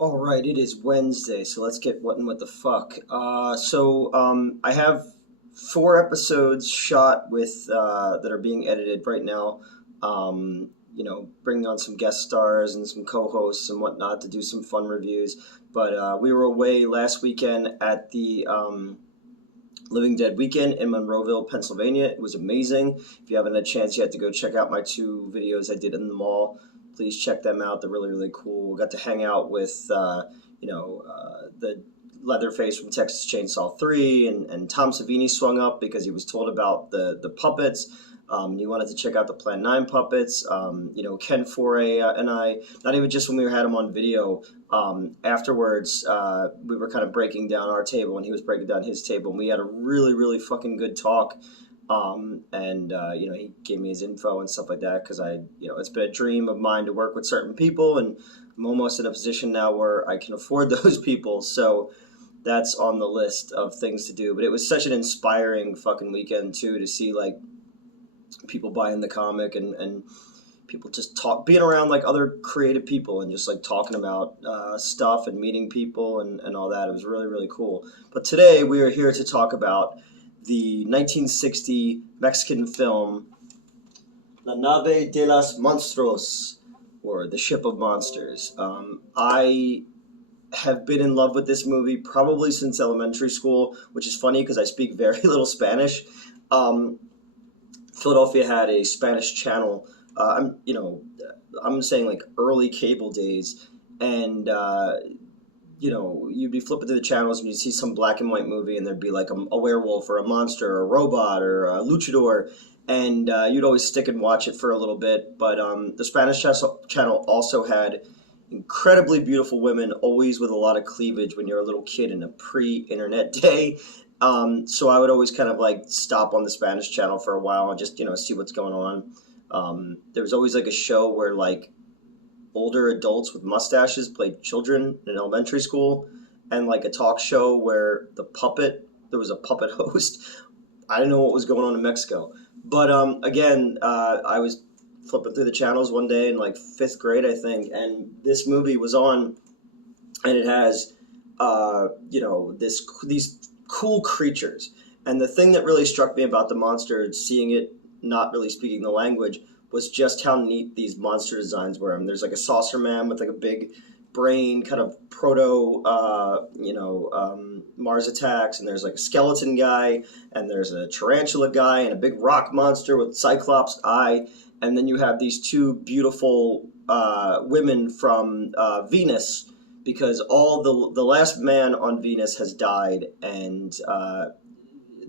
All right, it is Wednesday, so let's get what the fuck. I have four episodes shot with that are being edited right now. Bringing on some guest stars and some co-hosts and whatnot to do some fun reviews. But we were away last weekend at the Living Dead weekend in Monroeville, Pennsylvania. It was amazing. If you haven't had a chance yet to go check out my two videos I did in the mall, please check them out. They're really, really cool. Got to hang out with, the Leatherface from Texas Chainsaw 3, and Tom Savini swung up because he was told about the puppets. He wanted to check out the Plan 9 puppets. Ken Foray and I, not even just when we had him on video, afterwards, we were kind of breaking down our table and he was breaking down his table. And we had a really, really fucking good talk. He gave me his info and stuff like that because it's been a dream of mine to work with certain people, and I'm almost in a position now where I can afford those people. So that's on the list of things to do. But it was such an inspiring fucking weekend too, to see like people buying the comic and people just being around like other creative people and just like talking about stuff and meeting people and all that. It was really, really cool. But today we are here to talk about the 1960 Mexican film La Nave de los Monstruos, or The Ship of Monsters. I have been in love with this movie probably since elementary school, which is funny because I speak very little Spanish. Philadelphia had a Spanish channel. I'm saying like early cable days, and you'd be flipping through the channels and you'd see some black and white movie, and there'd be like a werewolf or a monster or a robot or a luchador, and you'd always stick and watch it for a little bit. But the Spanish channel also had incredibly beautiful women, always with a lot of cleavage when you're a little kid in a pre-internet day. So I would always kind of like stop on the Spanish channel for a while and just, see what's going on. There was always like a show where like older adults with mustaches played children in elementary school, and like a talk show where there was a puppet host. I didn't know what was going on in Mexico. But I was flipping through the channels one day in like fifth grade, I think, and this movie was on, and it has, these cool creatures. And the thing that really struck me about the monster, seeing it not really speaking the language, was just how neat these monster designs were. And there's like a saucer man with like a big brain, kind of proto, Mars Attacks, and there's like a skeleton guy, and there's a tarantula guy, and a big rock monster with Cyclops eye, and then you have these two beautiful women from Venus, because all the last man on Venus has died, and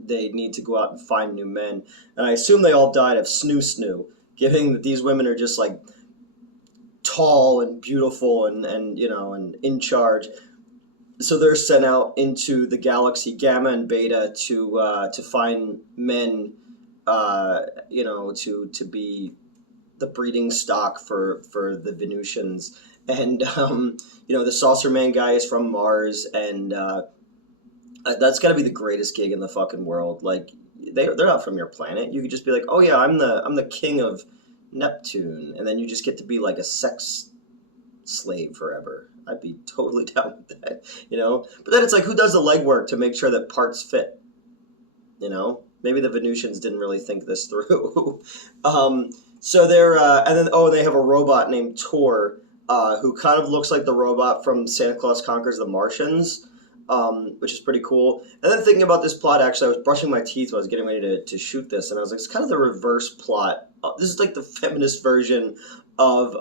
they need to go out and find new men. And I assume they all died of snoo, given that these women are just like tall and beautiful and in charge. So they're sent out into the galaxy Gamma and Beta to find men, to be the breeding stock for the Venusians. And the saucer man guy is from Mars, and that's got to be the greatest gig in the fucking world. Like they're not from your planet. You could just be like, oh yeah, I'm the king of Neptune, and then you just get to be like a sex slave forever. I'd be totally down with that, But then it's like, who does the legwork to make sure that parts fit? Maybe the Venusians didn't really think this through. So they're and they have a robot named Tor, who kind of looks like the robot from Santa Claus Conquers the Martians, which is pretty cool. And then thinking about this plot, actually, I was brushing my teeth when I was getting ready to shoot this, and I was like, it's kind of the reverse plot. This is like the feminist version of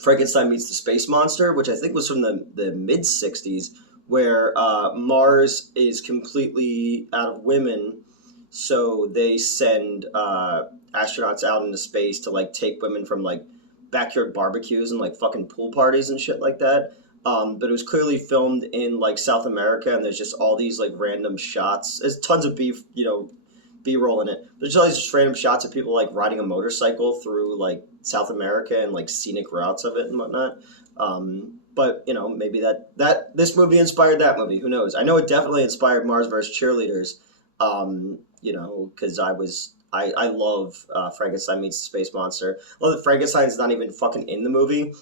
Frankenstein meets the Space Monster, which I think was from the mid-'60s, where Mars is completely out of women, so they send astronauts out into space to like take women from like backyard barbecues and like fucking pool parties and shit like that. But it was clearly filmed in like South America, and there's just all these like random shots. There's tons of B-roll in it. There's all these just random shots of people like riding a motorcycle through like South America and like scenic routes of it and whatnot. But maybe that this movie inspired that movie. Who knows? I know it definitely inspired Mars vs. Cheerleaders. Because I love Frankenstein meets the Space Monster. I love that Frankenstein's not even fucking in the movie.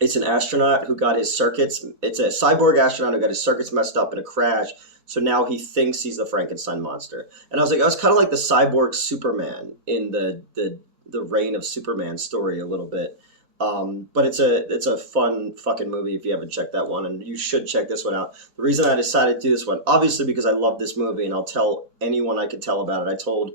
It's an astronaut who got his circuits. It's a cyborg astronaut who got his circuits messed up in a crash. So now he thinks he's the Frankenstein monster. And I was kind of like the cyborg Superman in the reign of Superman story a little bit. But it's a fun fucking movie if you haven't checked that one, and you should check this one out. The reason I decided to do this one, obviously, because I love this movie, and I'll tell anyone I could tell about it. I told,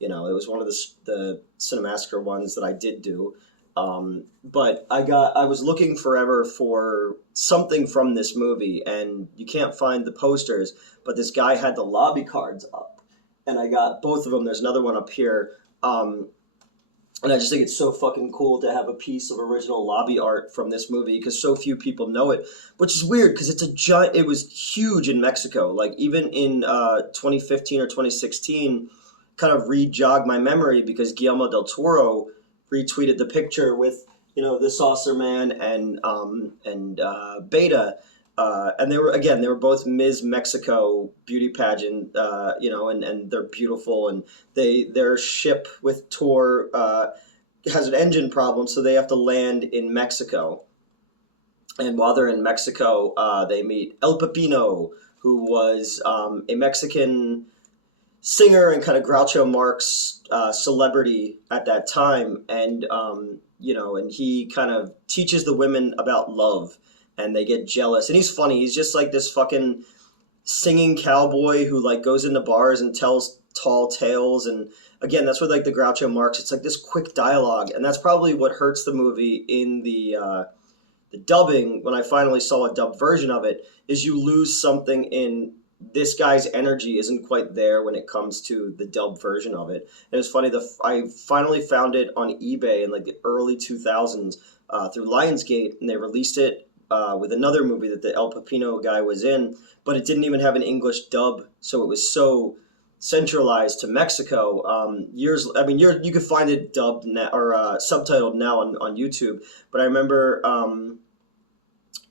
it was one of the Cinemassacre ones that I did do. But I was looking forever for something from this movie, and you can't find the posters. But this guy had the lobby cards up, and I got both of them. There's another one up here, and I just think it's so fucking cool to have a piece of original lobby art from this movie because so few people know it, which is weird because it's a giant. It was huge in Mexico, like even in 2015 or 2016. Kind of re-jogged my memory because Guillermo del Toro retweeted the picture with the Saucer Man and Beta, and they were both Ms. Mexico beauty pageant, and they're beautiful, and their ship with Tor has an engine problem, so they have to land in Mexico. And while they're in Mexico, they meet El Pepino, who was a Mexican singer and kind of Groucho Marx celebrity at that time, and he kind of teaches the women about love, and they get jealous. And he's funny. He's just like this fucking singing cowboy who like goes into bars and tells tall tales. And again, that's what like the Groucho Marx. It's like this quick dialogue, and that's probably what hurts the movie in the dubbing. When I finally saw a dubbed version of it, is you lose something in this guy's energy isn't quite there when it comes to the dub version of it. And it's funny, I finally found it on eBay in like the early 2000s through Lionsgate, and they released it with another movie that the El Pepino guy was in, but it didn't even have an English dub, so it was so centralized to Mexico. You could find it dubbed now, or subtitled now on YouTube, but I remember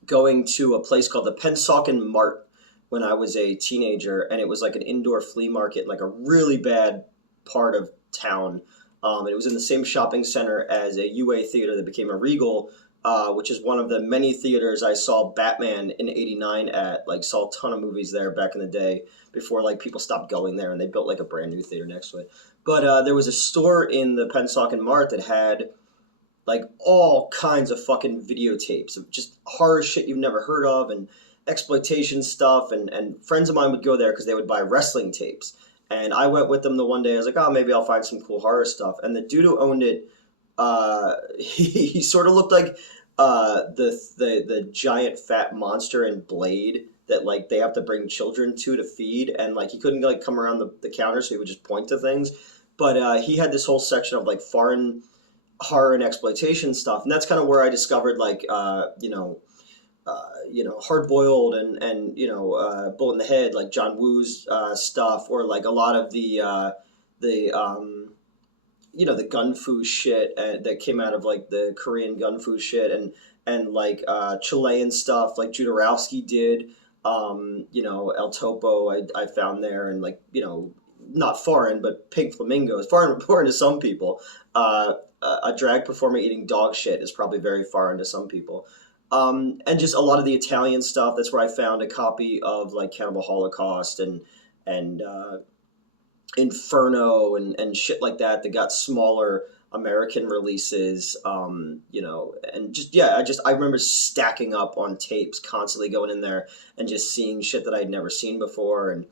going to a place called the Pennsauken Mart when I was a teenager, and it was like an indoor flea market, like a really bad part of town. And it was in the same shopping center as a UA theater that became a Regal, which is one of the many theaters I saw Batman in '89 at. Like, saw a ton of movies there back in the day before like people stopped going there, and they built like a brand new theater next to it. But there was a store in the Pennsauken Mart that had like all kinds of fucking videotapes of just horror shit you've never heard of, and exploitation stuff, and friends of mine would go there because they would buy wrestling tapes, and I went with them the one day. I was like, oh, maybe I'll find some cool horror stuff. And the dude who owned it, he sort of looked like the giant fat monster in Blade that like they have to bring children to feed, and like he couldn't like come around the counter, so he would just point to things. But he had this whole section of like foreign horror and exploitation stuff, and that's kind of where I discovered like Hard Boiled and Bullet in the Head, like John Woo's stuff, or like a lot of the gun fu shit that came out of like the Korean gun fu shit, and like Chilean stuff like Jodorowsky did. El Topo I found there, and like not foreign, but Pink Flamingo is foreign to some people. A drag performer eating dog shit is probably very foreign to some people. And just a lot of the Italian stuff. That's where I found a copy of like Cannibal Holocaust and Inferno and shit like that. That got smaller American releases. And just I remember stacking up on tapes, constantly going in there and just seeing shit that I'd never seen before. And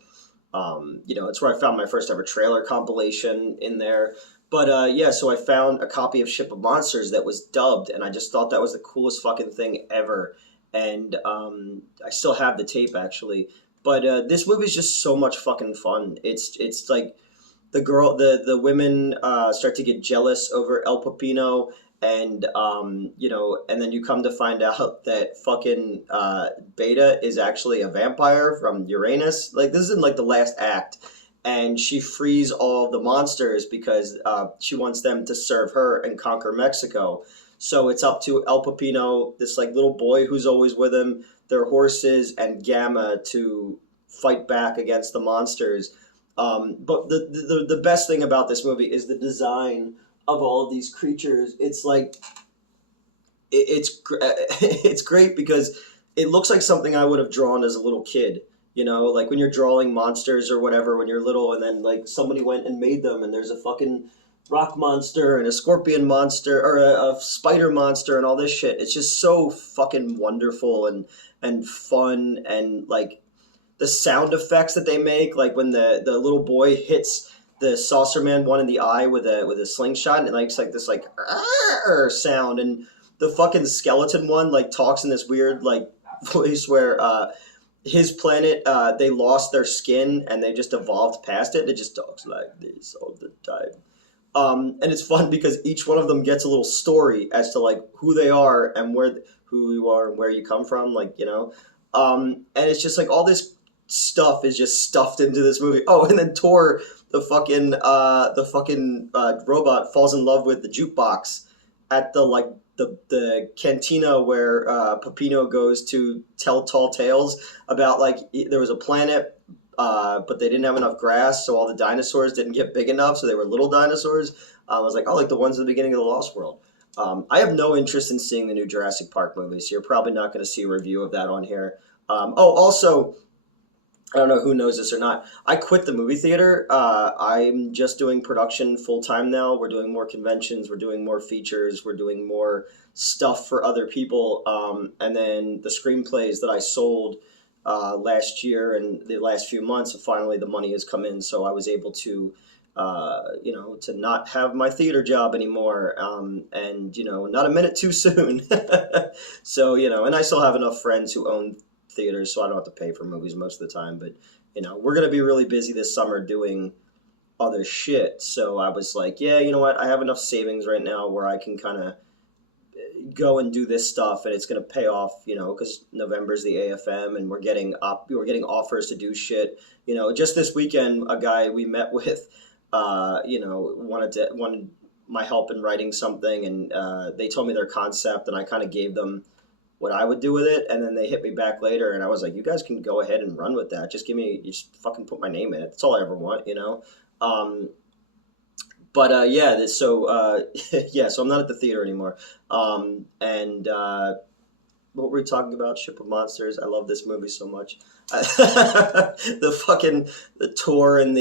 it's where I found my first ever trailer compilation in there. But so I found a copy of Ship of Monsters that was dubbed, and I just thought that was the coolest fucking thing ever. And I still have the tape actually. But this movie is just so much fucking fun. It's like the women start to get jealous over El Pepino, and and then you come to find out that fucking Beta is actually a vampire from Uranus. Like, this is in like the last act, and she frees all of the monsters because she wants them to serve her and conquer Mexico. So it's up to El Pepino, this like little boy who's always with him, their horses, and Gamma to fight back against the monsters. But the best thing about this movie is the design of all of these creatures. It's like it's great because it looks like something I would have drawn as a little kid. You know, like when you're drawing monsters or whatever when you're little, and then like somebody went and made them, and there's a fucking rock monster and a scorpion monster or a spider monster and all this shit. It's just so fucking wonderful and fun, and like the sound effects that they make, like when the little boy hits the saucer man one in the eye with a slingshot, and it makes like this like sound, and the fucking skeleton one like talks in this weird like voice where his planet they lost their skin and they just evolved past it. It just talks like this all the time. And it's fun because each one of them gets a little story as to like who they are and who you are and where you come from, like, you know. And it's just like all this stuff is just stuffed into this movie. Oh, and then Tor, the fucking robot, falls in love with the jukebox at the cantina where Peppino goes to tell tall tales about like there was a planet, but they didn't have enough grass, so all the dinosaurs didn't get big enough, so they were little dinosaurs. I was like, oh, like the ones at the beginning of the Lost World. I have no interest in seeing the new Jurassic Park movie, so you're probably not going to see a review of that on here. Also, I don't know who knows this or not. I quit the movie theater. I'm just doing production full time now. We're doing more conventions. We're doing more features. We're doing more stuff for other people. And then the screenplays that I sold last year and the last few months, finally the money has come in. So I was able to, to not have my theater job anymore. And, not a minute too soon. So, and I still have enough friends who own theaters, so I don't have to pay for movies most of the time. But we're gonna be really busy this summer doing other shit. So I was like, yeah, you know what? I have enough savings right now where I can kind of go and do this stuff, and it's gonna pay off. Because November's the AFM, and we're getting offers to do shit. Just this weekend, a guy we met with, wanted my help in writing something, and they told me their concept, and I kind of gave them what I would do with it, and then they hit me back later, and I was like, you guys can go ahead and run with that. Just fucking put my name in it. That's all I ever want, so I'm not at the theater anymore. What were we talking about? Ship of Monsters. I love this movie so much. The tour and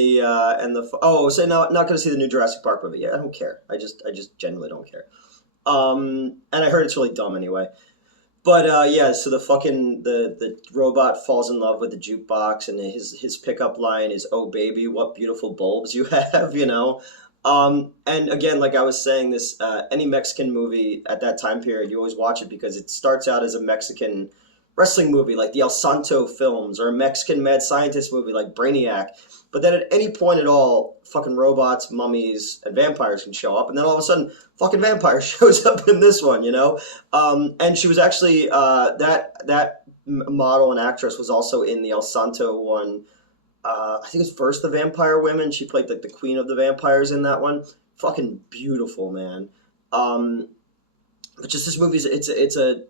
so now not going to see the new Jurassic Park movie. Yeah, I don't care. I just genuinely don't care. And I heard it's really dumb anyway. But so the robot falls in love with the jukebox, and his pickup line is, "Oh baby, what beautiful bulbs you have," And again, like I was saying, this any Mexican movie at that time period, you always watch it because it starts out as a Mexican wrestling movie like the El Santo films, or a Mexican mad scientist movie like Brainiac. But then at any point at all, fucking robots, mummies, and vampires can show up, and then all of a sudden, fucking vampire shows up in this one, And she was actually that model and actress was also in the El Santo one. I think it's First the Vampire Women. She played like the queen of the vampires in that one. Fucking beautiful, man. But just this movie, it's a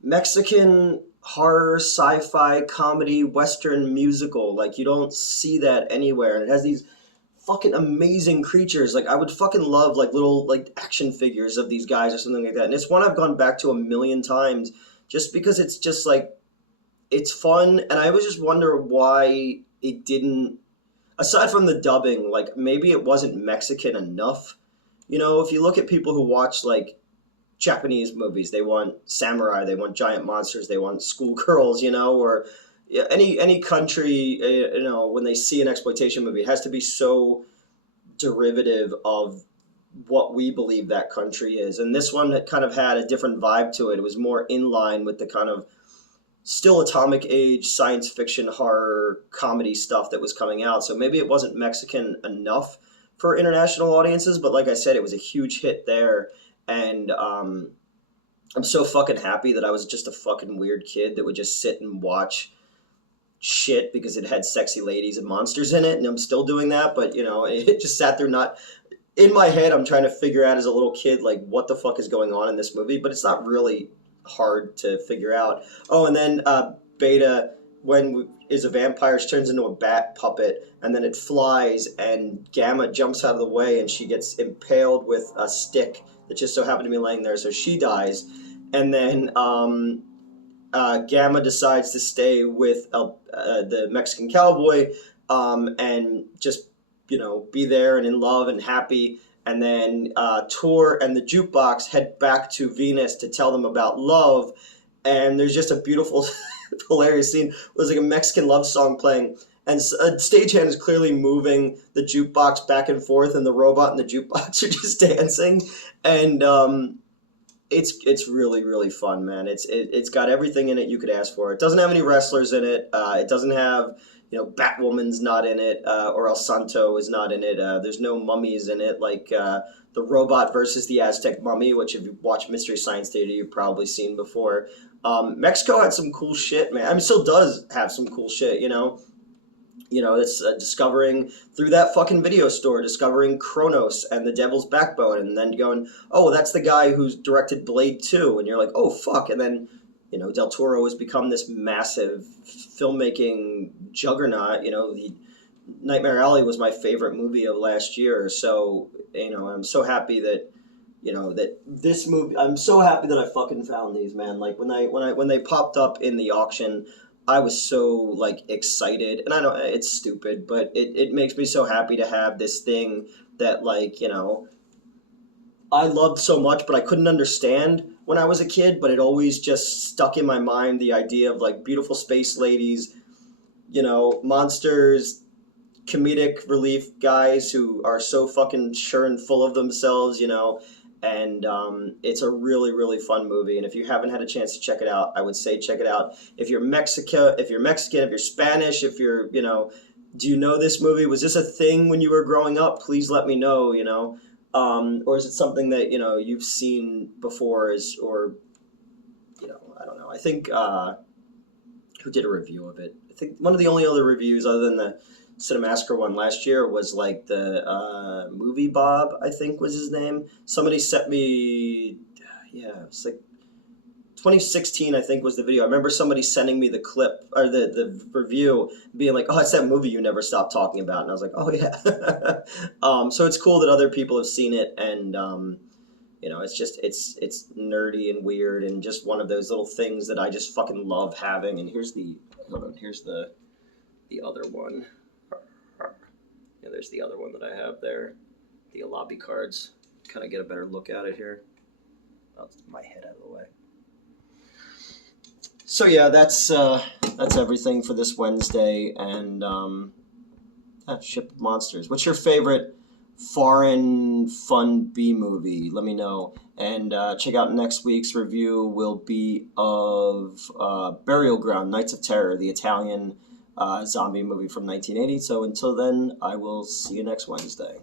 Mexican horror, sci-fi, comedy, western musical. Like, you don't see that anywhere. And it has these fucking amazing creatures. Like, I would fucking love like little like action figures of these guys or something like that. And it's one I've gone back to a million times just because it's just like, it's fun. And I always just wonder why it didn't, aside from the dubbing, like maybe it wasn't Mexican enough. If you look at people who watch like Japanese movies, they want samurai, they want giant monsters, they want schoolgirls, or any country, when they see an exploitation movie, it has to be so derivative of what we believe that country is. And this one kind of had a different vibe to it. It was more in line with the kind of still atomic age science fiction horror comedy stuff that was coming out. So maybe it wasn't Mexican enough for international audiences, but like I said, it was a huge hit there. And I'm so fucking happy that I was just a fucking weird kid that would just sit and watch shit because it had sexy ladies and monsters in it. And I'm still doing that, but it just sat there not... In my head, I'm trying to figure out as a little kid, like, what the fuck is going on in this movie, but it's not really hard to figure out. Oh, and then Beta, is a vampire, she turns into a bat puppet, and then it flies, and Gamma jumps out of the way, and she gets impaled with a stick that just so happened to be laying there, so she dies. and then Gamma decides to stay with the Mexican cowboy, and just be there and in love and happy. And then Tor and the jukebox head back to Venus to tell them about love. And there's just a beautiful, hilarious scene. It was like a Mexican love song playing, and a stagehand is clearly moving the jukebox back and forth, and the robot and the jukebox are just dancing. And it's really really fun, man. It's got everything in it you could ask for. It doesn't have any wrestlers in it. It doesn't have Batwoman's not in it, or El Santo is not in it. There's no mummies in it, like the robot versus the Aztec mummy, which if you watch Mystery Science Theater you've probably seen before. Mexico had some cool shit, man. I mean, still does have some cool shit. It's discovering through that fucking video store, discovering Kronos and the Devil's Backbone, and then going, oh, well, that's the guy who's directed Blade 2, and you're like, oh, fuck, and then, Del Toro has become this massive filmmaking juggernaut. The Nightmare Alley was my favorite movie of last year, so, I'm so happy that, that this movie, I'm so happy that I fucking found these, man. Like, when they popped up in the auction, I was so like excited, and I know it's stupid, but it makes me so happy to have this thing that I loved so much, but I couldn't understand when I was a kid. But it always just stuck in my mind, the idea of like beautiful space ladies, monsters, comedic relief guys who are so fucking sure and full of themselves, and it's a really really fun movie. And if you haven't had a chance to check it out, I would say check it out. If you're Mexican, if you're Spanish, if you're do you know this movie? Was this a thing when you were growing up? Please let me know. Or is it something that you've seen before? Or I don't know. I think who did a review of it? I think one of the only other reviews other than the Cinemassacre one last year was like the Movie Bob, I think was his name. Somebody sent me, yeah, it's like 2016, I think was the video. I remember somebody sending me the clip or the review, being like, "Oh, it's that movie you never stop talking about," and I was like, "Oh yeah." So it's cool that other people have seen it, and it's nerdy and weird, and just one of those little things that I just fucking love having. And here's the other one. Yeah, there's the other one that I have there. The lobby cards. Kind of get a better look at it here. I'll my head out of the way. So yeah, that's everything for this Wednesday, and Ship of Monsters. What's your favorite foreign fun B movie? Let me know. And check out next week's review will be of Burial Ground, Nights of Terror, the Italian zombie movie from 1980. So until then, I will see you next Wednesday.